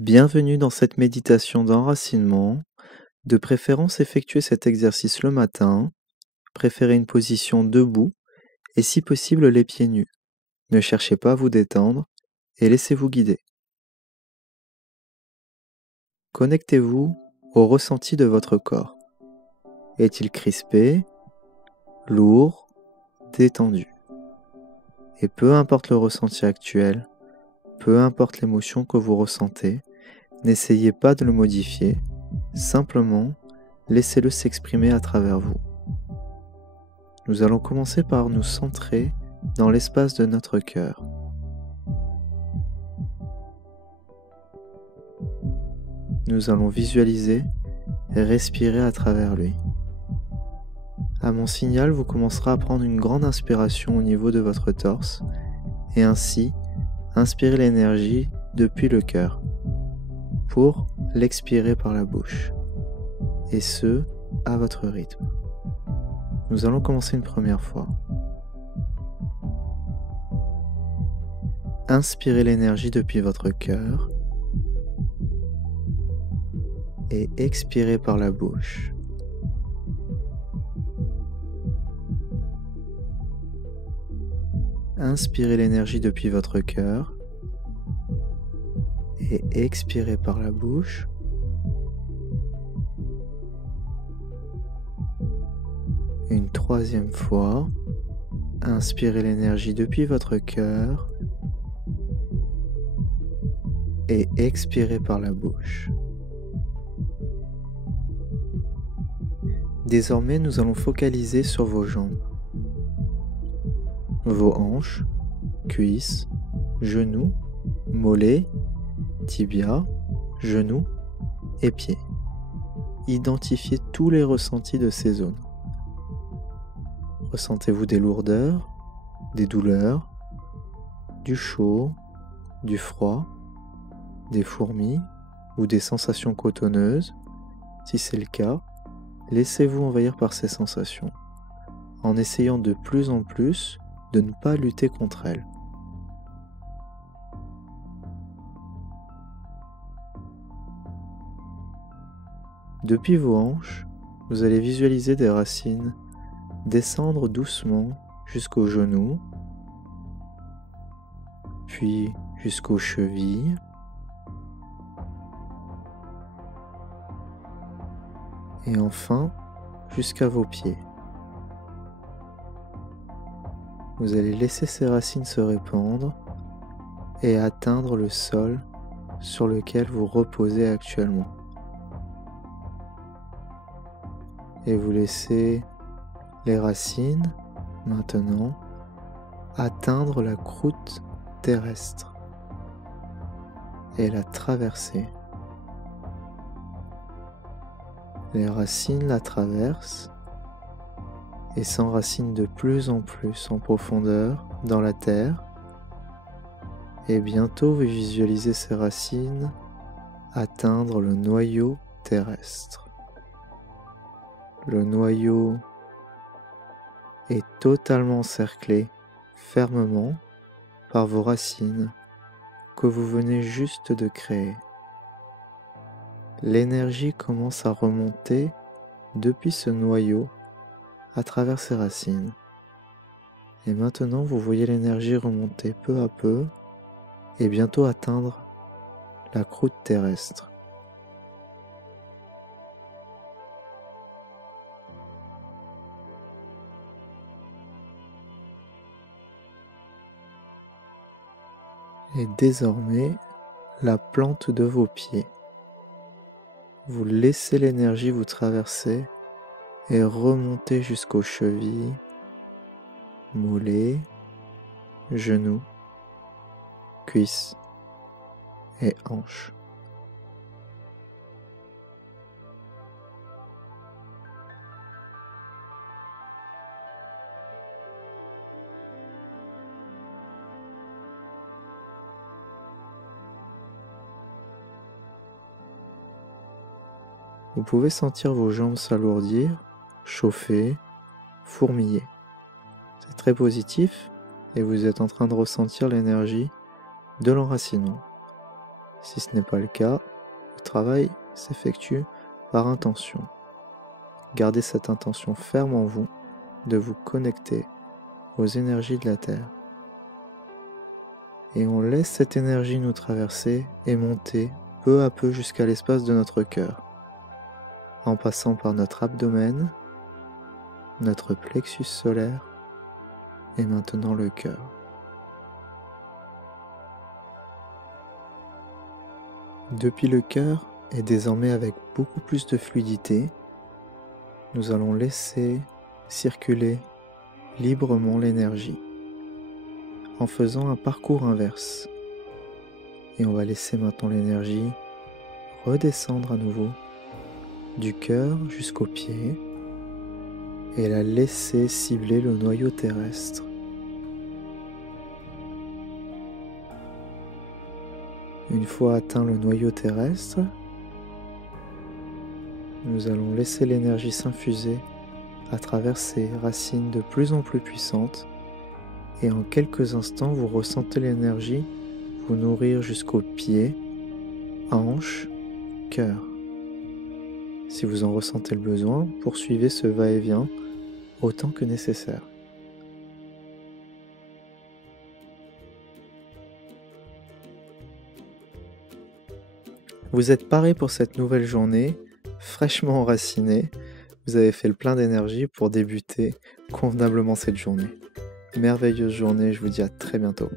Bienvenue dans cette méditation d'enracinement. De préférence, effectuez cet exercice le matin. Préférez une position debout et si possible les pieds nus. Ne cherchez pas à vous détendre et laissez-vous guider. Connectez-vous au ressenti de votre corps. Est-il crispé, lourd, détendu? Et peu importe le ressenti actuel, peu importe l'émotion que vous ressentez, n'essayez pas de le modifier, simplement laissez-le s'exprimer à travers vous. Nous allons commencer par nous centrer dans l'espace de notre cœur. Nous allons visualiser et respirer à travers lui. À mon signal, vous commencerez à prendre une grande inspiration au niveau de votre torse et ainsi inspirer l'énergie depuis le cœur pour l'expirer par la bouche, et ce, à votre rythme. Nous allons commencer une première fois. Inspirez l'énergie depuis votre cœur et expirez par la bouche. Inspirez l'énergie depuis votre cœur et expirez par la bouche. Une troisième fois, inspirez l'énergie depuis votre cœur et expirez par la bouche. Désormais, nous allons focaliser sur vos jambes, vos hanches, cuisses, genoux, mollets, tibias, genoux et pieds. Identifiez tous les ressentis de ces zones. Ressentez-vous des lourdeurs, des douleurs, du chaud, du froid, des fourmis ou des sensations cotonneuses? Si c'est le cas, laissez-vous envahir par ces sensations, en essayant de plus en plus de ne pas lutter contre elles. Depuis vos hanches, vous allez visualiser des racines descendre doucement jusqu'aux genoux, puis jusqu'aux chevilles, et enfin jusqu'à vos pieds. Vous allez laisser ces racines se répandre et atteindre le sol sur lequel vous reposez actuellement. Et vous laissez les racines, maintenant, atteindre la croûte terrestre et la traverser. Les racines la traversent et s'enracinent de plus en plus en profondeur dans la terre. Et bientôt, vous visualisez ces racines atteindre le noyau terrestre. Le noyau est totalement encerclé fermement par vos racines que vous venez juste de créer. L'énergie commence à remonter depuis ce noyau à travers ces racines. Et maintenant, vous voyez l'énergie remonter peu à peu et bientôt atteindre la croûte terrestre. Et désormais, la plante de vos pieds. Vous laissez l'énergie vous traverser et remonter jusqu'aux chevilles, mollets, genoux, cuisses et hanches. Vous pouvez sentir vos jambes s'alourdir, chauffer, fourmiller. C'est très positif et vous êtes en train de ressentir l'énergie de l'enracinement. Si ce n'est pas le cas, le travail s'effectue par intention. Gardez cette intention ferme en vous de vous connecter aux énergies de la Terre. Et on laisse cette énergie nous traverser et monter peu à peu jusqu'à l'espace de notre cœur, en passant par notre abdomen, notre plexus solaire et maintenant le cœur. Depuis le cœur, et désormais avec beaucoup plus de fluidité, nous allons laisser circuler librement l'énergie en faisant un parcours inverse. Et on va laisser maintenant l'énergie redescendre à nouveau du cœur jusqu'aux pieds et la laisser cibler le noyau terrestre. Une fois atteint le noyau terrestre, nous allons laisser l'énergie s'infuser à travers ces racines de plus en plus puissantes et en quelques instants vous ressentez l'énergie vous nourrir jusqu'aux pieds, hanches, cœur. Si vous en ressentez le besoin, poursuivez ce va-et-vient autant que nécessaire. Vous êtes paré pour cette nouvelle journée, fraîchement enraciné. Vous avez fait le plein d'énergie pour débuter convenablement cette journée. Merveilleuse journée, je vous dis à très bientôt.